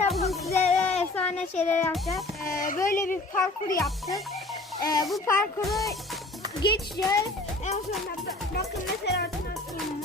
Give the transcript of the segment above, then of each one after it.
arkadaşlar bugün sizlere efsane şeyler yapacağız. Ee, böyle bir parkur yaptık. Ee, bu parkuru geçeceğiz. En sonunda ba- bakın mesela atayım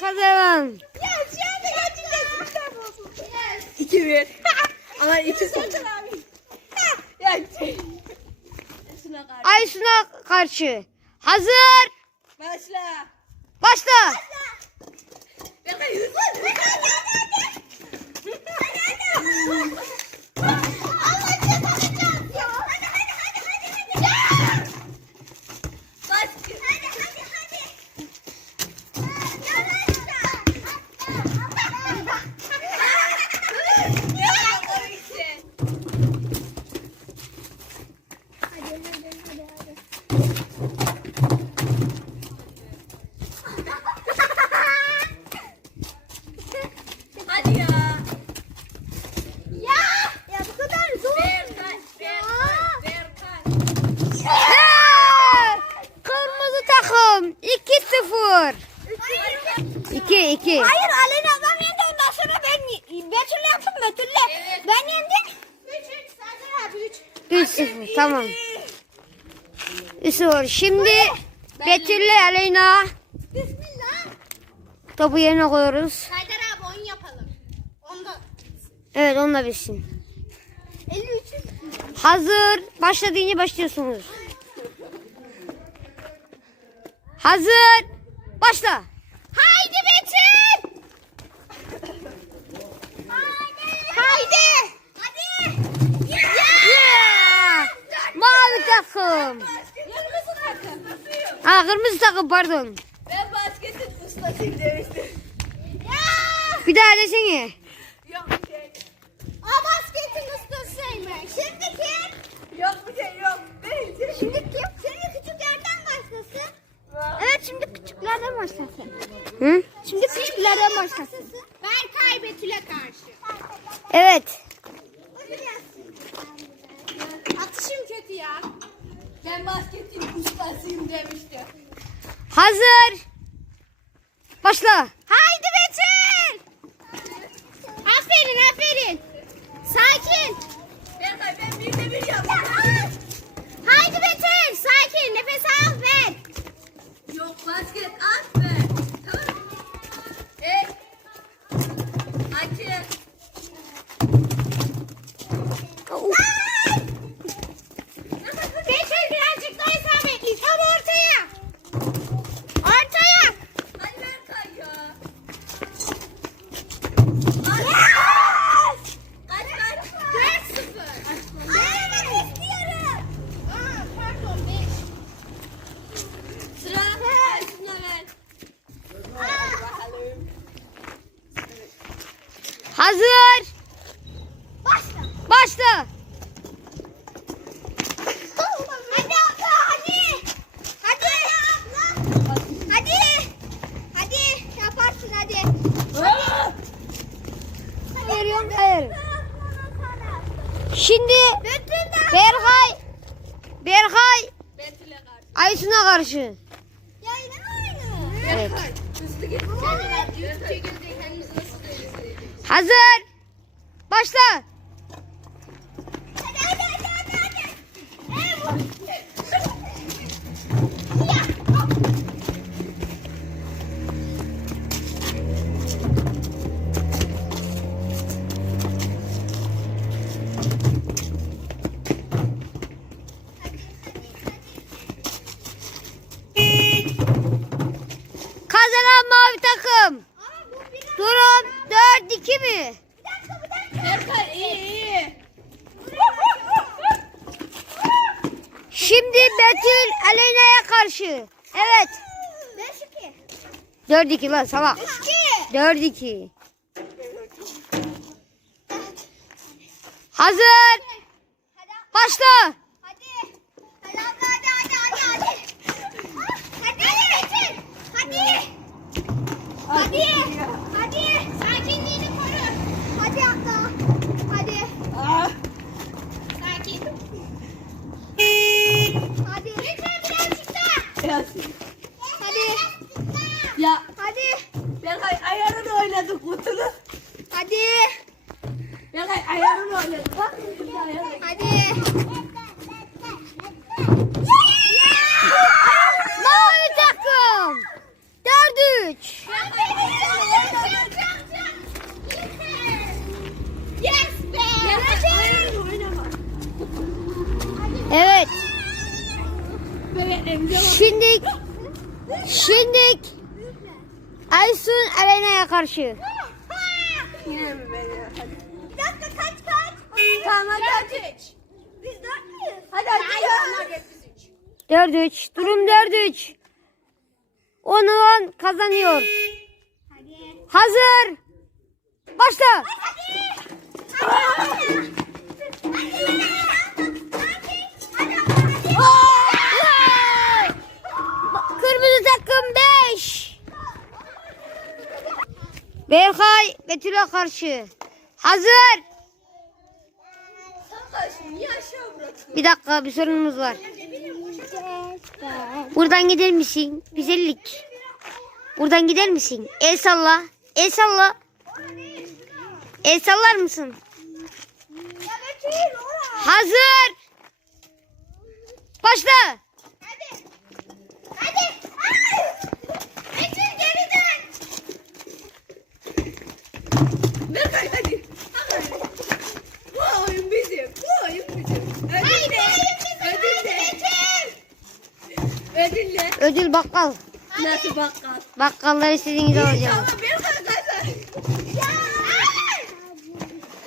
kazanan. İki bir. Ama iki sıfır. Aysun'a karşı. Hazır. Başla. Başla. Emre yürü. Basket. Ya, o gitti. Hadi ya. Ya, ya bu kadar zor. Berkay, Berkay, Berkay. Ee, Kırmızı takım 2-0. 2-2. Hayır Alena ablam yendi ondan sonra ben Betül'le yaptım Betül'le. Evet. Ben yendim. 3 3 Serdar abi 3. 3-0 tamam. 3-0. Şimdi Betül'le Aleyna Bismillah. topu yerine koyuyoruz. Serdar abi oyun yapalım. Onda Evet onunla bitsin. 53. Hazır. Başla deyince başlıyorsunuz. Hazır. Başla. Haydi Betül. Haydi. Hadi. Yeah! Mavi takım. Kırmızı takım. Ha kırmızı takım pardon. Ben basketin ustasıyım demiştim. Ya. Bir daha desene. Yok bir şey. O basketin ustasıymış. Şimdi kim? Yok bir şey yok. Değil. Şimdi kim? Şimdi küçüklerden başlasın. Evet şimdi küçüklerden başlasın. Hı? Şimdi küçüklerden başlasın. Berkay Betül'e karşı. Evet. Ben basketin ustasıyım demiştim. Hazır. Başla. Haydi Betül. Aferin aferin. Sakin. Berkay ben bir de bir yaptım. Haydi Betül. Sakin. Nefes al ver. Yok basket at be. Tamam. Ek. Açı. Betül birazcık daha isabetli. Tam ortaya. Ortaya. Hadi Berkay ya. Yes. Kaç kaç. 4-0. Hayır ben istiyorum. Aa, pardon 5. Sıra. Aysun'a ver. Bakalım. Hazır. Başla. Başla. Hadi abla hadi. Hadi. Hadi. Hadi yaparsın hadi. Aa! Veriyorum hayır. Şimdi Bütün de. Berkay. Berkay. Betül'e karşı. Aysun'a karşı. Ya yine mi aynı? Evet. Hızlı git. Kendine yüz çekirdeği kendimizi nasıl söyleyeceğiz? Hazır. Başla. 4-2 lan salak. 2. 4-2. Hazır. Başla. Hadi. Hadi abla hadi hadi hadi hadi. Hadi Betül. Hadi. Hadi. Hadi. Sakinliğini koru. Hadi abla. Hadi. Sakin. Hadi. Betül birazcık daha. Hadi. Ya Hadi. Berkay ayarını oynadık kutunu. Hadi. Berkay ayarını oynadık. Bak. ayarını. Hadi. Mavi takım. 4-3. Yes be. Ayarını oynama. Evet. Şimdi şimdi Aysun Aleyna'ya karşı. Yine mi? Hadi. Bir dakika kaç kaç? Tamam hadi hadi. Biz dört müyüz? Hadi hadi ya. 4-3. Durum 4-3. Onu on kazanıyor. Hadi. Hazır. Başla. Kırmızı takım 5. Berkay Betül'e karşı. Hazır. Bir dakika bir sorunumuz var. Buradan gider misin? Güzellik. Buradan gider misin? El salla. El salla. El sallar mısın? Hazır. Başla. Hadi. Hadi. Ay! Betül geri dön. Berkay hadi. Hadi. Bu oyun bizim. Bu oyun bizim. Hayır Ödül de. hayır bizim. Ödül de. Betül. Ödül de. Ödül bakkal. Nasıl bakkal? Bakkallar istediğinizi alacağım. İnşallah Berkay kazan. Ya. Ay!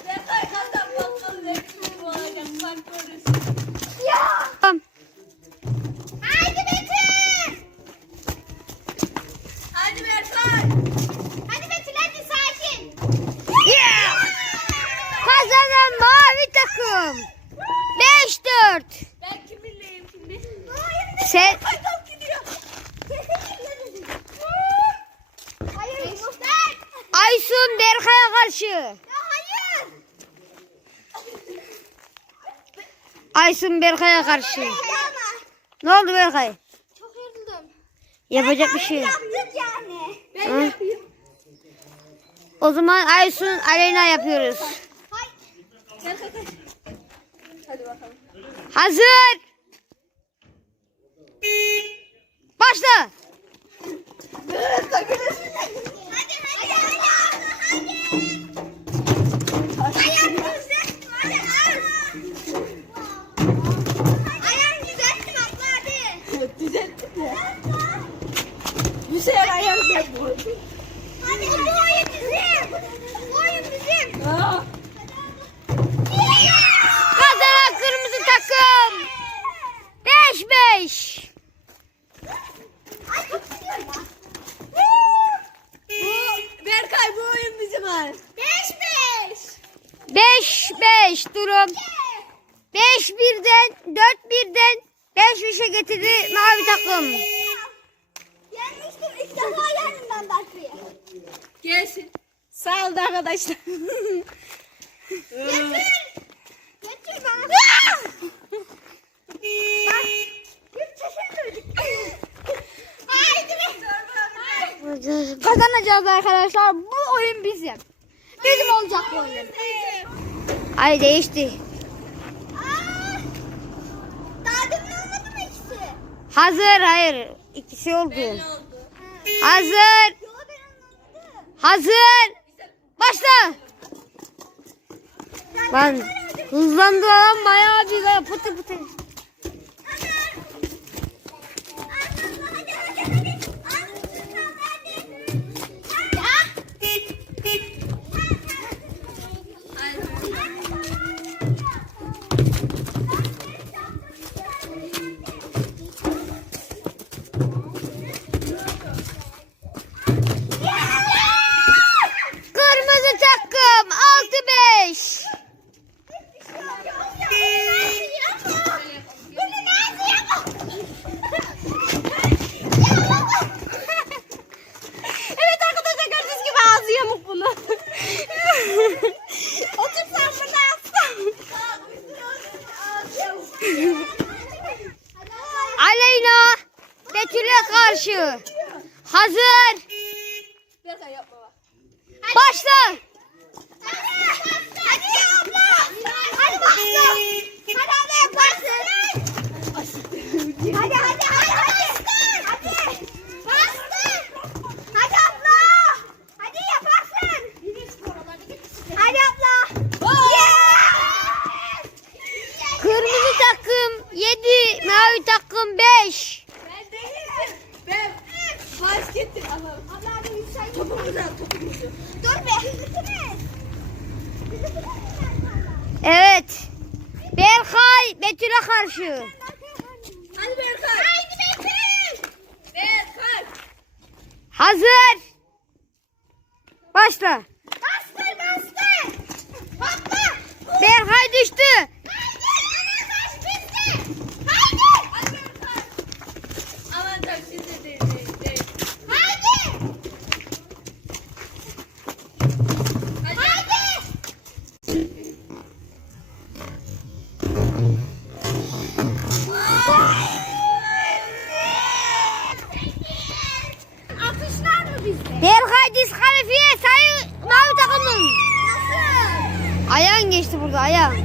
Berkay kazan bakkalı da kim olacak? Bak görürsün. Ya. Tamam. Haydi Betül. Hadi Berkay. Hadi Betül hadi sakin. Yeah! Kazanan mavi takım. 5-4. Ben kiminleyim şimdi? Sen Berkay top gidiyor. Hayır Muhtar. Aysun Berkay'a karşı. Ya hayır. Aysun Berkay'a karşı. Ne oldu Berkay? çok yoruldum. Yapacak bir şey yok. Yaptık yani. Ben Hı? yapayım. O zaman Aysun Aleyna yapıyoruz. Hadi bakalım. Hazır. Başla. Hadi hadi hadi hadi. Ayağını bu. Hadi bu oyun bizim. Bu oyun bizim. Aa. Kazanan kırmızı takım. 5-5. Ay çok gidiyor ya. Bu Berkay bu oyun bizim. Beş beş. 5-5 durum. 5 birden 4 birden 5 5'e getirdi mavi takım. Arkadaşlar. Götür. Götür bana. Kazanacağız arkadaşlar. Bu oyun bizim. Bizim olacak bu oyun. Ay değişti. Hazır hayır. İkisi oldu. Hazır. Yo. Hazır. Başla. Lan hızlandı lan bayağı bir pıtı pıtı. Hadi. Hadi hadi hadi. Hadi. Aleyna Betül'e karşı. Hazır. Berkay yapma bak. Başla. Hadi abla. Hadi başla. Hadi abla yaparsın. Hadi hadi hadi hadi. Hadi. Bastır. Hadi abla. Hadi yaparsın. Hadi abla. Yes. Kırmızı takım 7, mavi takım 5. Ben değilim. Ben basketim. Allah'ım. Hadi yüksel. Topumuzu al topumuzu. Dur be. Evet. Berkay Betül'e karşı. Hadi Berkay. Haydi Betül. Berkay. Hazır. Başla. Bastır bastır. Patla. Berkay düştü. Hadi Berkay. Aman tak size değil değil değil. Haydi. Hadi. Haydi. Atışlar mı bizde? Berkay diskalifiye sayı mavi takımın. Nasıl? Ayağın geçti burada ayağın.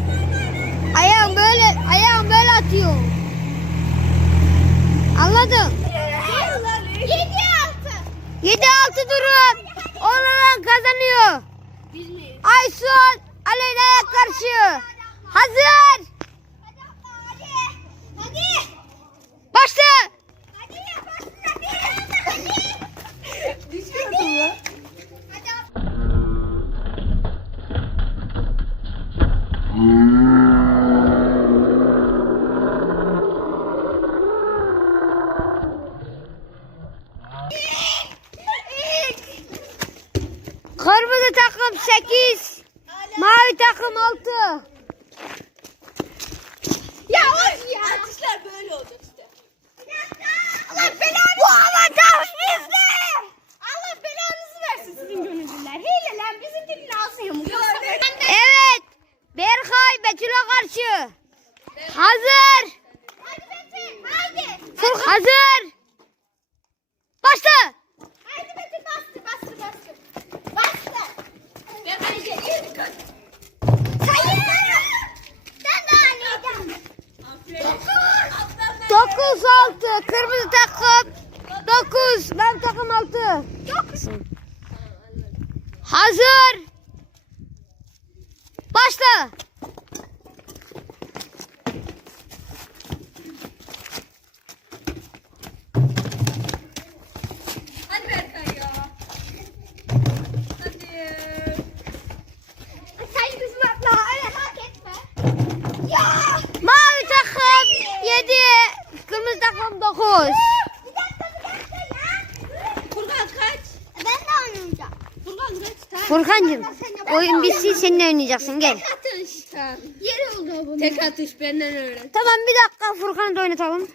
Ayağın böyle ayağın böyle atıyor. Anladın? Yedi altı. 7-6 durum. Oğlan miyiz? Aysun Aleyna'ya karşı. Hazır. Hadi abla hadi. Hadi. Başla. Hadi yaparsın hadi. Hadi. Düşüyordum lan. 8. Mavi takım 6. Ben. 9 6. Kırmızı takım 9. Mavi takım 6. Hazır. Başla. Hadi Berkay ya. Hadi. Sen bizim abla öyle hak etme. Ya. Mavi takım 7. Kırmızı takım 9. Bir dakika bir dakika ya. Furkan kaç. Ben de oynayacağım. Furkan kaç. Tamam. Furkancığım oyun bitsin seninle oynayacaksın gel. Tek atış. Tamam. Yeri oldu bu. Tek atış benden öğren. Tamam bir dakika Furkan'ı da oynatalım.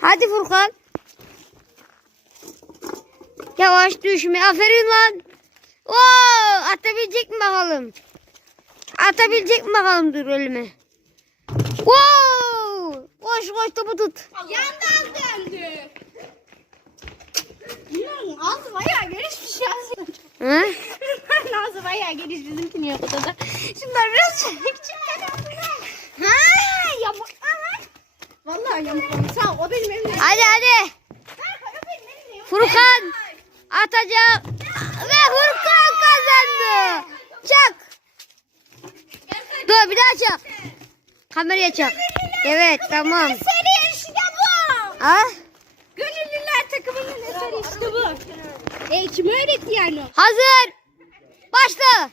Hadi Furkan. Yavaş düşme. Aferin lan. Oo, atabilecek mi bakalım? Atabilecek mi bakalım dur ölüme. Wow! Koş koş topu tut. Yandan döndü. Bunların ağzı bayağı geniş bir şey aslında. Hı? Ağzı bayağı geniş bizimkini yok odada. Şunlar biraz küçükler Ha yamuk lan. Vallahi yamuk. Sağ ol o benim elimde. Hadi hadi. Furkan atacak. Ve Furkan kazandı. Çak. Dur bir daha çak. Kameraya çak. Evet tamam. Seri işte bu. Ha? Eseri işte bu. E kim öğretti yani? Hazır. Başla.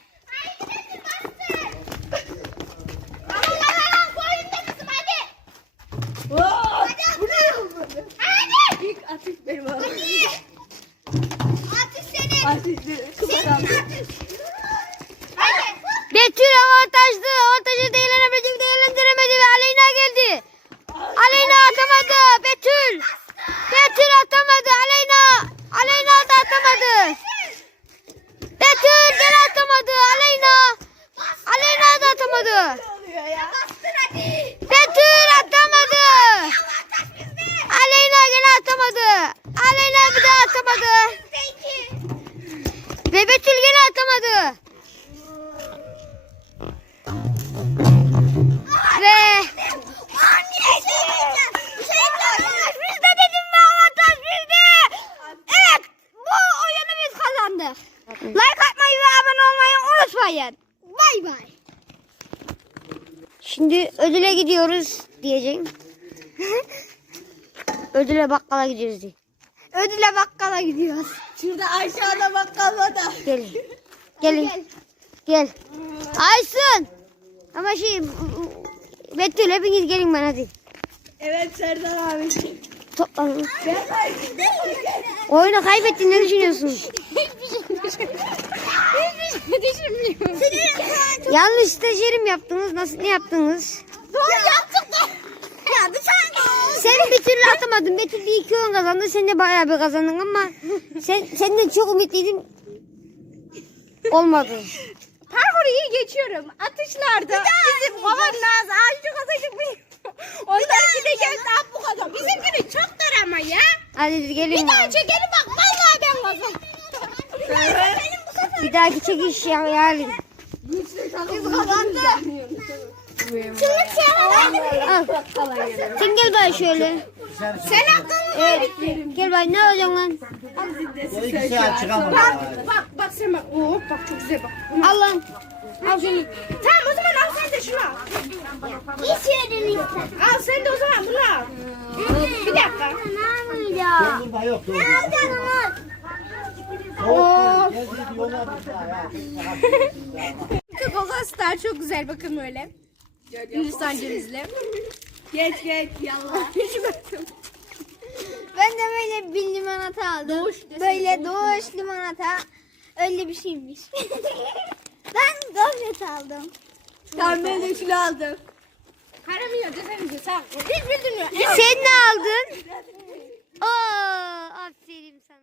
atamadı. Aleyna bir daha atamadı. Ve Betül gene atamadı. Ve Bizde dedim mi. Evet bu oyunu biz kazandık. Like atmayı ve abone olmayı unutmayın. Bay bay. Şimdi ödüle gidiyoruz diyeceğim. ödüle bakkala gidiyoruz diye. Ödüle bakkala gidiyoruz. Şurada aşağıda bakkal var da. Gelin. Gelin. Gel. Aysun. Ama şey Betül hepiniz gelin bana hadi. Evet Serdar abi. Toplanın. Oyunu kaybettin ne düşünüyorsun? Yanlış stajyerim yaptınız. Nasıl ne yaptınız? Doğru yaptık da. Ya bir tane. Sen bir türlü atamadın. Betül bir iki oyun kazandı. Sen de bayağı bir kazandın ama sen senden çok ümitliydim. Olmadı. Parkuru iyi geçiyorum. Atışlarda bizim ağzı ağacı kazanacak bir. Onlarınki de geldi bu kadar. Bizimkini çok dar ama ya. Hadi gelin. Bir daha çekelim bak vallahi ben kazandım. Bir dahaki çekiş ya yarın. Biz kazandık. Al. Sen gel bana şöyle. Sen hakkını Evet. Gel bana ne olacak lan? Bak bak bak sen bak. Oo bak çok güzel bak. Al lan. Al şunu. Tamam o zaman al sen de şunu al. İçerim Al sen de o zaman bunu al. Bir dakika. Dondurma yok. Gezdi diyorlar bize ya. Coca Star çok güzel bakın böyle. Hindistan cevizli. Geç geç yallah. Ben de böyle bir limonata aldım. böyle doğuş limonata. Öyle bir şeymiş. ben gofret aldım. Tamam ben de şunu aldım. Karamıyor desenize sağ ol. Hiç bildin mi? Sen ne aldın? Oo, aferin sana.